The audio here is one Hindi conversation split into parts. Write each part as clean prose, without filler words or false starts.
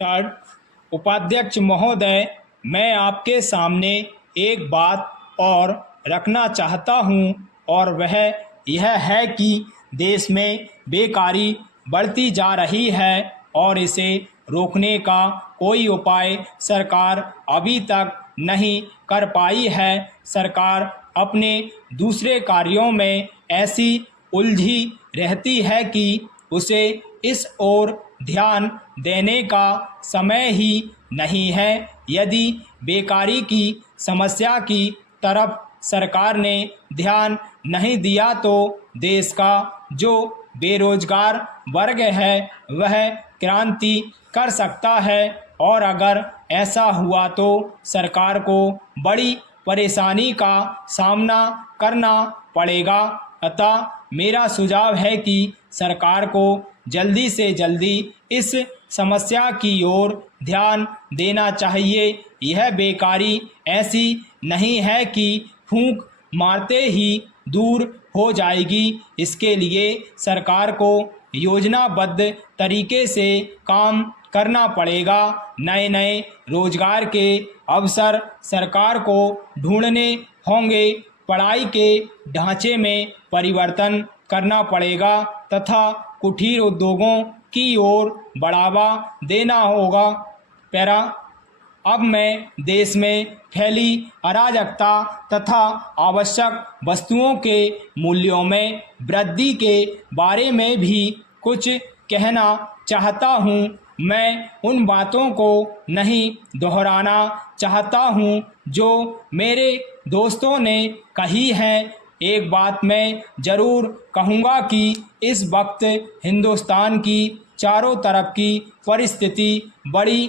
थर्ड, उपाध्यक्ष महोदय, मैं आपके सामने एक बात और रखना चाहता हूं और वह यह है कि देश में बेकारी बढ़ती जा रही है और इसे रोकने का कोई उपाय सरकार अभी तक नहीं कर पाई है। सरकार अपने दूसरे कार्यों में ऐसी उलझी रहती है कि उसे इस ओर ध्यान देने का समय ही नहीं है। यदि बेकारी की समस्या की तरफ सरकार ने ध्यान नहीं दिया तो देश का जो बेरोजगार वर्ग है वह क्रांति कर सकता है और अगर ऐसा हुआ तो सरकार को बड़ी परेशानी का सामना करना पड़ेगा। अतः मेरा सुझाव है कि सरकार को जल्दी से जल्दी इस समस्या की ओर ध्यान देना चाहिए। यह बेकारी ऐसी नहीं है कि फूंक मारते ही दूर हो जाएगी। इसके लिए सरकार को योजनाबद्ध तरीके से काम करना पड़ेगा। नए नए रोजगार के अवसर सरकार को ढूंढने होंगे। पढ़ाई के ढांचे में परिवर्तन करना पड़ेगा तथा कुटीर उद्योगों की ओर बढ़ावा देना होगा। पैरा, अब मैं देश में फैली अराजकता तथा आवश्यक वस्तुओं के मूल्यों में वृद्धि के बारे में भी कुछ कहना चाहता हूँ। मैं उन बातों को नहीं दोहराना चाहता हूँ जो मेरे दोस्तों ने कही है। एक बात मैं ज़रूर कहूँगा कि इस वक्त हिंदुस्तान की चारों तरफ की परिस्थिति बड़ी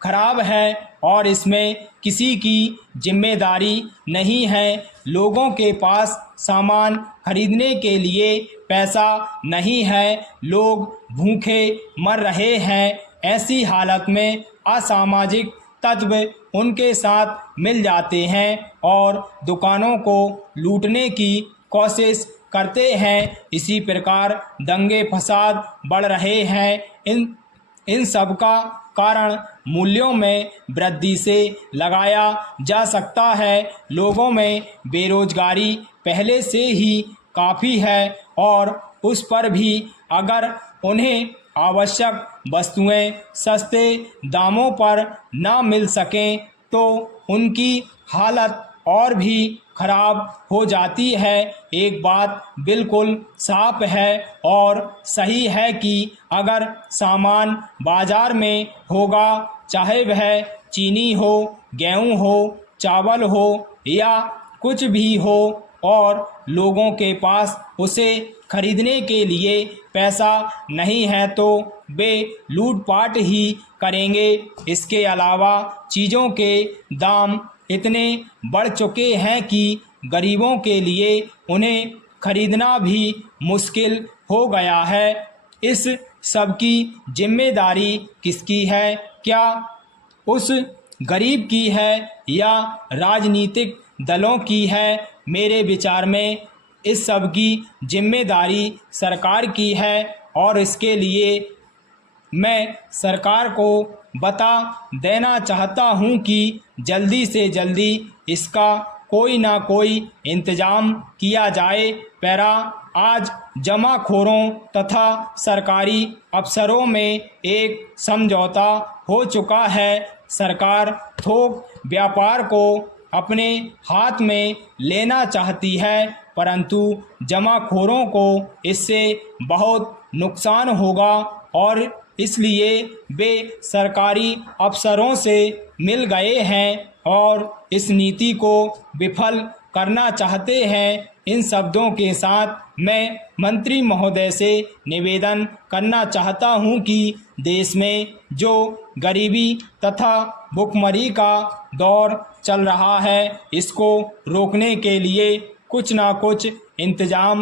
खराब है और इसमें किसी की जिम्मेदारी नहीं है। लोगों के पास सामान खरीदने के लिए पैसा नहीं है, लोग भूखे मर रहे हैं। ऐसी हालत में असामाजिक तत्व उनके साथ मिल जाते हैं और दुकानों को लूटने की कोशिश करते हैं। इसी प्रकार दंगे फसाद बढ़ रहे हैं। इन सब का कारण मूल्यों में वृद्धि से लगाया जा सकता है। लोगों में बेरोजगारी पहले से ही काफ़ी है और उस पर भी अगर उन्हें आवश्यक वस्तुएं सस्ते दामों पर ना मिल सकें तो उनकी हालत और भी खराब हो जाती है। एक बात बिल्कुल साफ है और सही है कि अगर सामान बाजार में होगा, चाहे वह चीनी हो, गेहूं हो, चावल हो या कुछ भी हो, और लोगों के पास उसे खरीदने के लिए पैसा नहीं है तो वे लूटपाट ही करेंगे। इसके अलावा चीज़ों के दाम इतने बढ़ चुके हैं कि गरीबों के लिए उन्हें खरीदना भी मुश्किल हो गया है। इस सब की जिम्मेदारी किसकी है? क्या उस गरीब की है या राजनीतिक दलों की है? मेरे विचार में इस सब की जिम्मेदारी सरकार की है और इसके लिए मैं सरकार को बता देना चाहता हूं कि जल्दी से जल्दी इसका कोई ना कोई इंतजाम किया जाए। पैरा, आज जमाखोरों तथा सरकारी अफसरों में एक समझौता हो चुका है। सरकार थोक व्यापार को अपने हाथ में लेना चाहती है परंतु जमाखोरों को इससे बहुत नुकसान होगा और इसलिए वे सरकारी अफसरों से मिल गए हैं और इस नीति को विफल करना चाहते हैं। इन शब्दों के साथ मैं मंत्री महोदय से निवेदन करना चाहता हूं कि देश में जो गरीबी तथा भुखमरी का दौर चल रहा है इसको रोकने के लिए कुछ ना कुछ इंतजाम